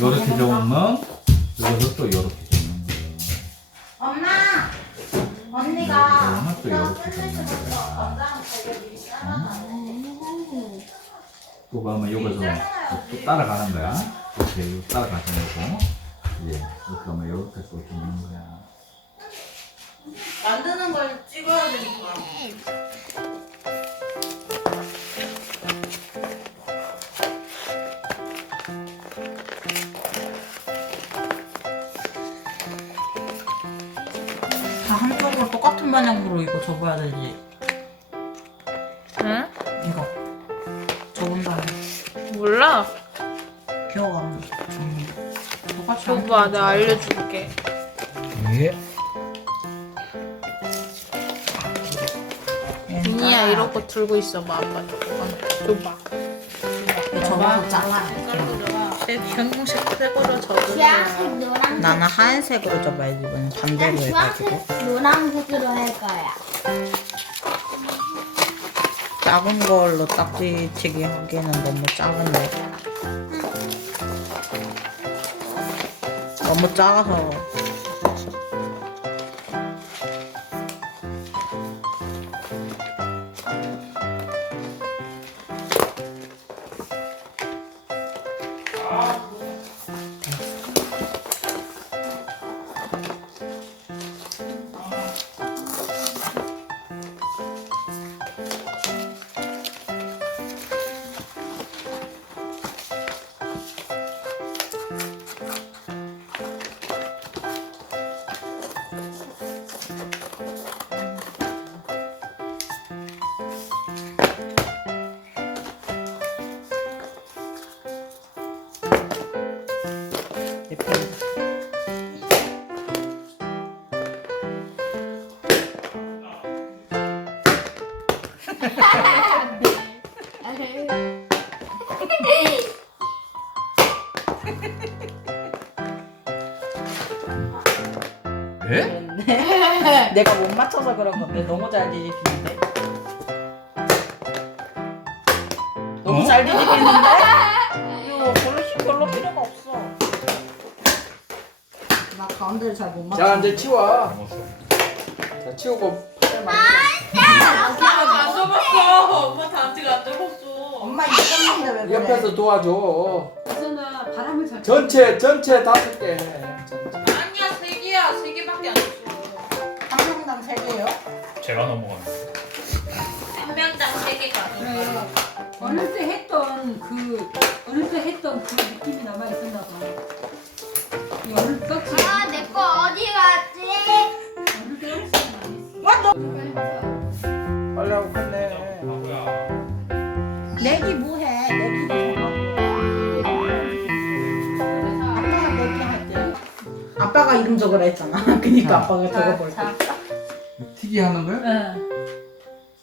요렇게 접으면 이거서 또 요렇게 접는 거예요. 엄마 언니가 또 이렇게 끝을 접는 줬어 거야. 건강 되게 미리 따라가네 또 그러면 여기서 또 따라가는 거야. 이렇게 따라가는 거고. 예. 이렇게 하면 이렇게 또 접는 거야. 만드는 걸 찍어야 되니까 똑같은 방향으로 이거 접어야 되지 응? 이거 접은 다음에 몰라. 기억 안 나. 음. 똑같이 줘봐, 내가 알려줄게. 예. 미니야 이런 거 들고 있어봐, 아빠 줘. 줘봐. 이거 접어서 잘라 새 형식 색으로 접으세요. 주황색, 노란색. 나는 하얀색으로 접어야 지 이번엔 반대로 난 해가지고 주황색, 노란색으로 할 거야. 작은 걸로 딱지치기 하기에는 너무 작은데 너무 작아서 예? 내가 못 맞춰서 그런 건데 너무 잘 뒤집히는데 너무 어? 잘 뒤집히는데 이거 별로 힘 별로 필요가 없어 나 가운데를 잘 못 맞춰 자 이제 치워. 자 치우고. 엄마 단지가 안 접었어. 엄마 이거 떴는데 왜 그래 옆에서 도와줘. 전체 전체 다섯 개. 전체. 아니야, 세 개야. 세 개밖에 안 줬어. 한 명당 세 개요? 제가 넘어갔네. 한 명당 세 개가 아니야. 그래요. 어릴 때 했던 그 어릴 때 했던 그 느낌이 남아 있었나 봐. 적으라 했잖아 그니까 아빠가 적어볼 때 튀기 하는 거야? 응.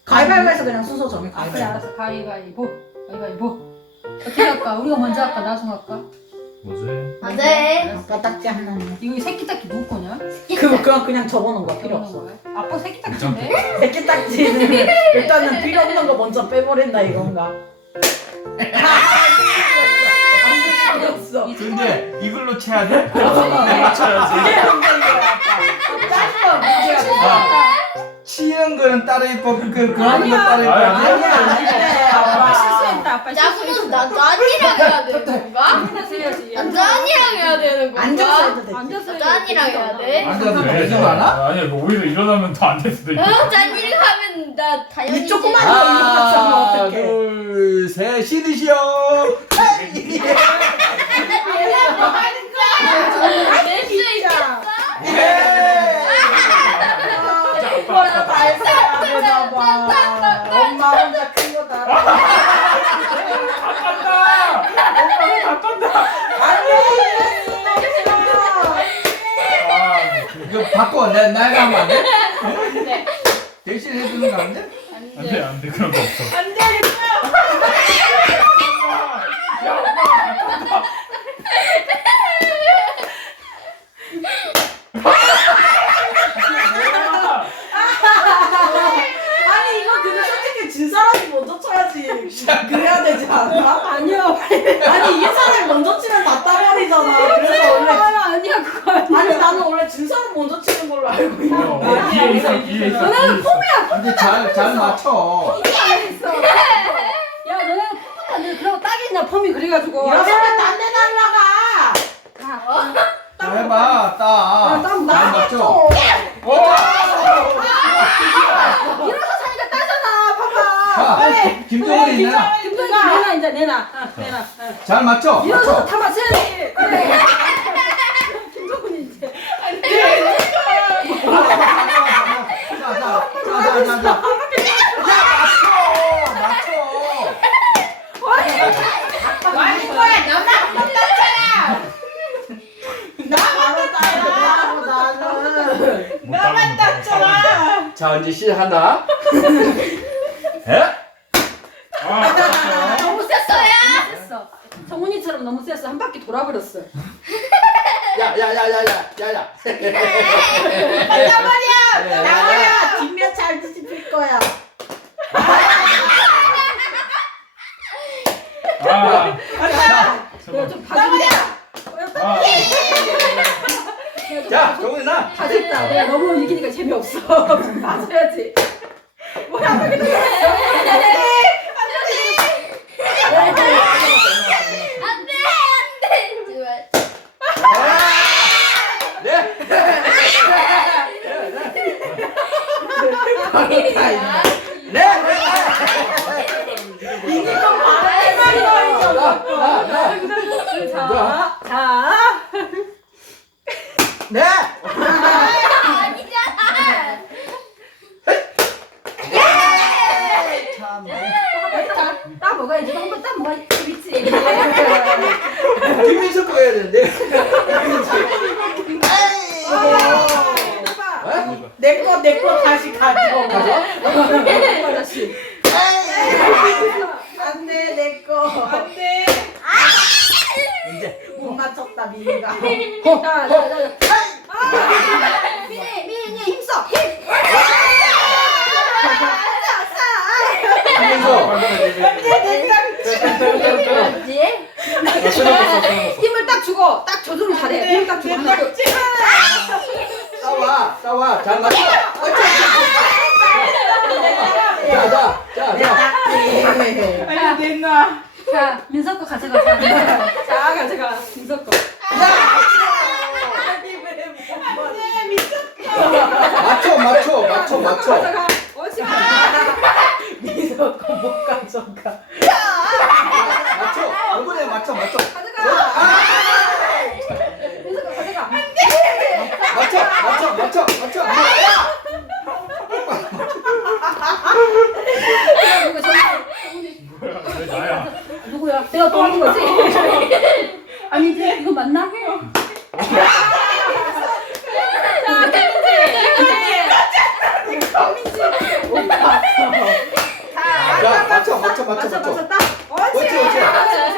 가위바위보해서 그냥 순서 정해 그래 가위바위보 알았어. 가위바위보. 가위바위보. 어떻게 할까? 우리가 먼저 할까? 나중 할까? 뭐지? 아, 네. 아빠 딱지 하나는 이거 새끼 딱지 누구 거냐? 그, 그건 그냥 적어놓은 거 필요 없어 아빠 새끼 딱지인데? 새끼 딱지는 일단은 필요 없는 거 먼저 빼버린다 이건가 안 없어 근데 이걸로 채야 돼? 짧아 문제가 치는 거는 따로 있고 그 그런 거. 따로 있고 아니야. 아니야 아니야 아빠 아빠 실수했다. 아빠 야, 실수했어. 그럼 나 짠이랑 해야 되는 건가? 나 짠이랑 해야 되는 건가? 앉아서 해도 되지 앉아서 짠이랑 해야 돼? 앉아서 왜? 되지 않아? 아니야, 뭐 오히려 일어나면 더 안 될 수도 있고. 응, 짠이랑 하면 나 당연히 이 조그만 이제- 거 이거 맞추면 하나 어떡해 둘셋 신으시오 낼수 다 했어 아버지 봐 엄마 혼자 큰 거다 이거 바꿔 내 내가 하면 안 돼? 대신 해주는 거 안 돼? 안 돼, 안 돼. 그런 거 없어. 아니 이거 근데 솔직히 진 사람이 먼저 쳐야지 그래야 되지 않나? 아니요. 아니 이긴 사람이 먼저 치면 다 따버리잖아 진 사람 먼저 치는 걸로 알고 있는데. 어, 뒤에 있어 뒤에 있어 너네는 폼이야. 근데 잘, 잘 맞춰. 야 너네는 폼밖에 안 돼. 그러고 딱이 있나 폼이 그래가지고. 일어서면 딴데 날라가. 자, 해봐, 따. 아, 땀 잘. 맞춰. 일어서 사니까 따잖아. 봐봐. 자. 김정은이 있나? 내놔 이제 내놔. 어, 내놔. 어. 잘 맞춰. 일어서 맞춰. 다 맞춰야지. 그래. 김동훈이 이제. 자, 자, 자, 자, 자, 자. 야, 맞춰. 맞춰. 뭐 하는 거야? 너만 못났잖아. 나만 땄잖아. 나는. 자 이제 시작한다. 에? 아 땄어요. 너무 셌어요. 셌어. 성훈이처럼 너무 셌어. 한 바퀴 돌아버렸어. 야야야야야야야. 나말이야 나와야 뒷면 잘 뒤집힐 거야. 아 좀. 아, 자 정훈이 나. 봐줬다. 내가 너무 이기니까 재미없어. 봐줘야지. 뭐야, 한 바퀴 돌아 아. 뭐지? 힘을 딱 주고, 딱 조절을 잘해. 힘을 딱 주고. 하나, 둘. 싸와 싸와 잘 맞춰. 자 자 자 자. 아니 내놔. 자, 민석 거 가져가. 자, 자, 가져가. 민석 거. 맞춰 맞춰 맞춰 맞춰. 가져가. 미서 거못 가져가. 맞춰. 이번에 맞춰 맞춰. 가져가. 민석 거 가져가. 맞춰 맞춰 맞춰 맞춰. 누구 정훈이. 뭐야 왜 나야? 누구야? 내가 또 하는 거지? 아니 이제 이거 맞나? 자, 자 맞춰 맞춰 맞춰 맞춰 맞춰. 맞췄다. 옳지 옳지.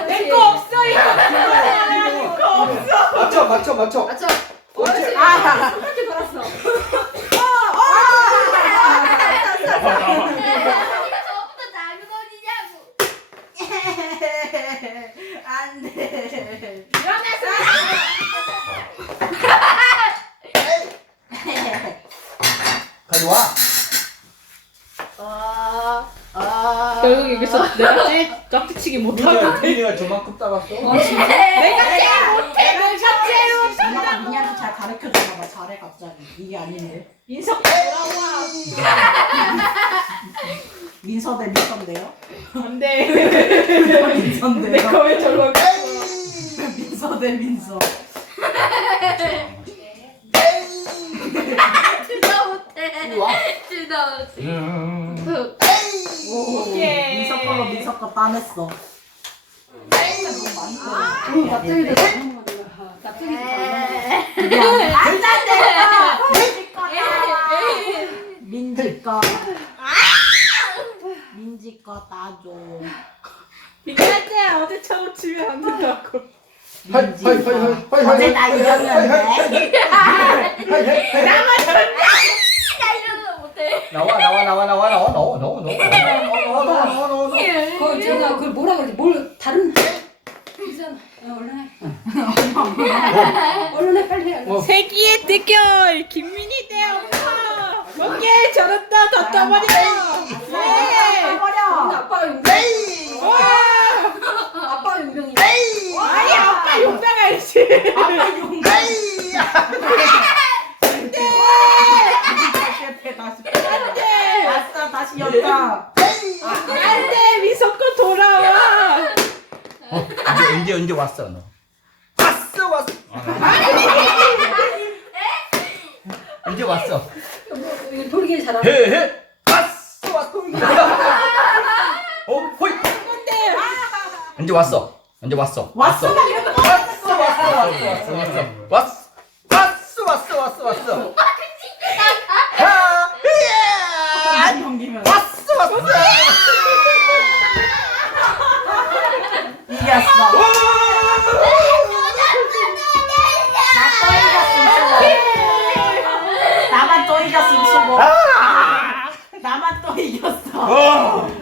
내 거 없어요. 내거 없어. 맞춰 맞춰 맞춰. 맞춰. 옳지. 아. 한 바퀴 돌았어. 나와 나와. 저부터 작은 어디냐고. 안돼. 가져와. 아. 아. 결국 여기서 내가 찌 짝지치기 못하고 민이가 민이가 저만큼 따갔어. 어, 진짜? 내가 제일 못해. 내가 제일 엄마가 민이한테 잘 가르쳐 잘해 갑자기. 이게 아닌데. 민석 돌아와. 민서 대 민서인데요? 안돼. 민서인데요. 내가 왜 저러? 민서 대 민서. 진짜 못해. 진짜 못해. 음. 오케이. 민서 걸로 민서 거 따냈어. 갑자기 내가 하는 거같 갑자기 민지 거. 민지 거 따줘. 민기한테 어제 처음 치면 안 된다고 하이 하이 어제 나 이겼는데. 나 이러면 못해. 나와, 나와, 나와, 나와, 나와, 나와, 나와, 나와, 나와, 나와, 나와, 나와. 그 제가 그걸 뭐라 그러지? 뭘 다른 이제 어, 얼른 해. 얼른 해 빨리 해. 뭐 세기의 대결 김민희 대 엄마. 오케이 저런다 더 떠버려. 예. 버려. 아빠 용병. 와. 아빠 용병이. 아니 아빠 용당할지. 실패 이제 이제 왔어 너. 왔어 왔어. 이제 왔어. 이거 돌기 잘하 헤헤. 왔어 왔어. 어 호이. 이제 왔어. 이제 왔어. 왔어. 왔어 왔어 왔어 왔어 왔어. 왔어 왔어 왔어 왔어. 아, 예! 어, 왔어 왔어. 이겼어. 나또 이겼음 수고. 나만 또 이겼음 수고. 아! 나만 또 이겼어. 어!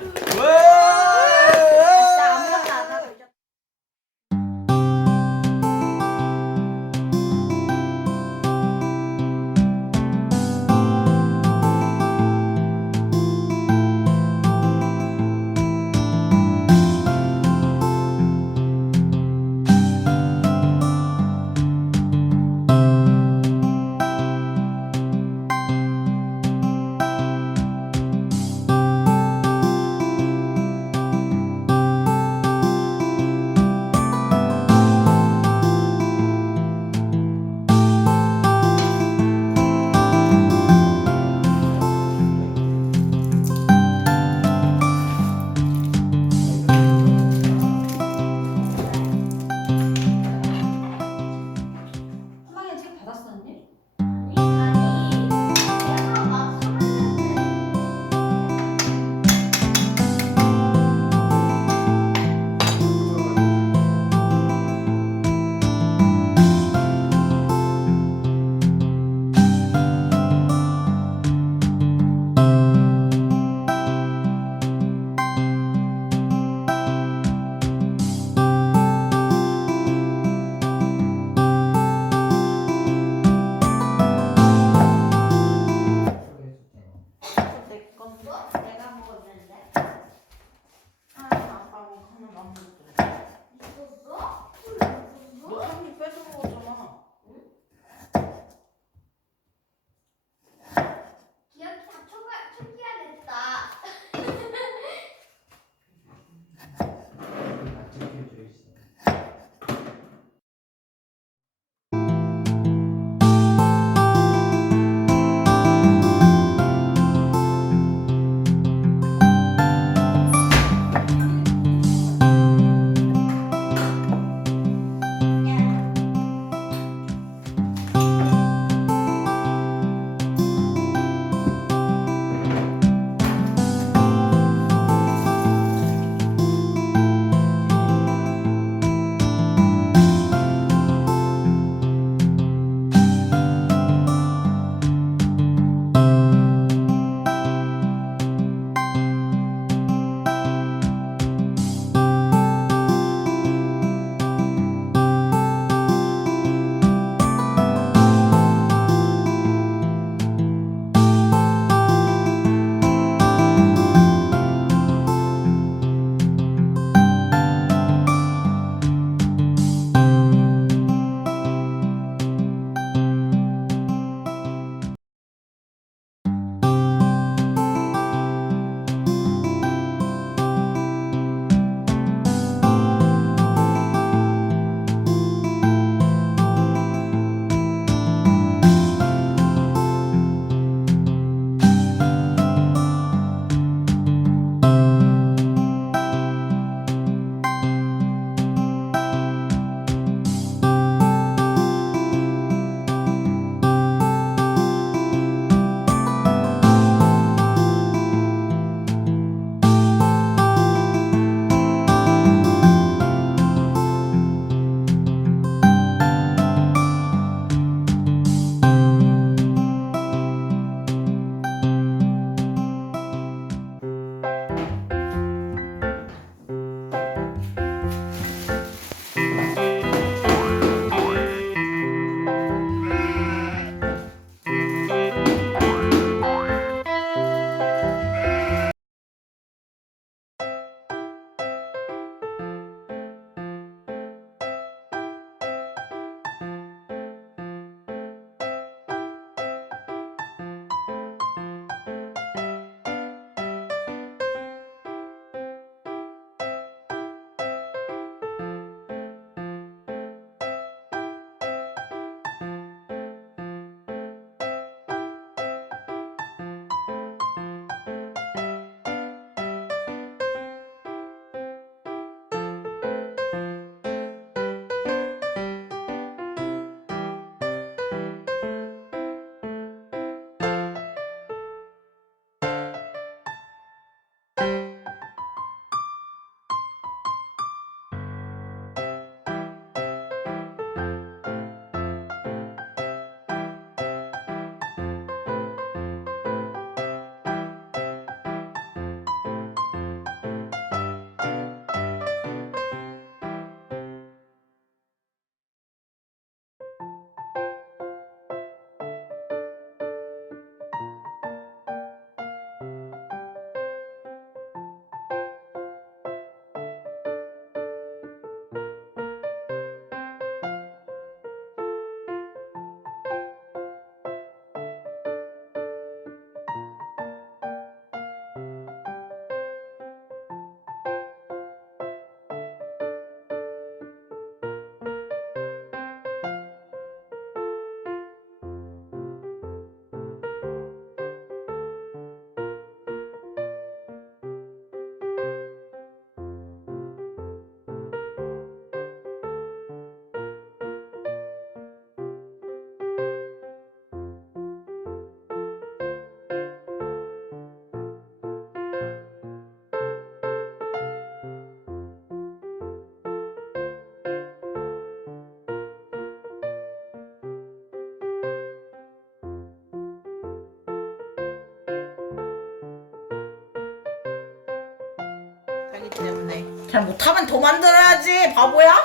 그냥 못하면 더 만들어야지 바보야?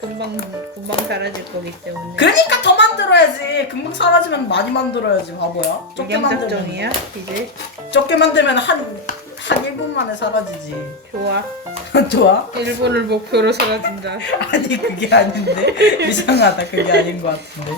금방 금방 사라질 거기 때문에. 그러니까 더 만들어야지 금방 사라지면 많이 만들어야지 바보야 적게 만들면 작전이야 이제 적게 만들면 한, 한 1분 만에 사라지지 좋아. 좋아? 일본을 목표로 사라진다. 아니 그게 아닌데 이상하다 그게 아닌 것 같은데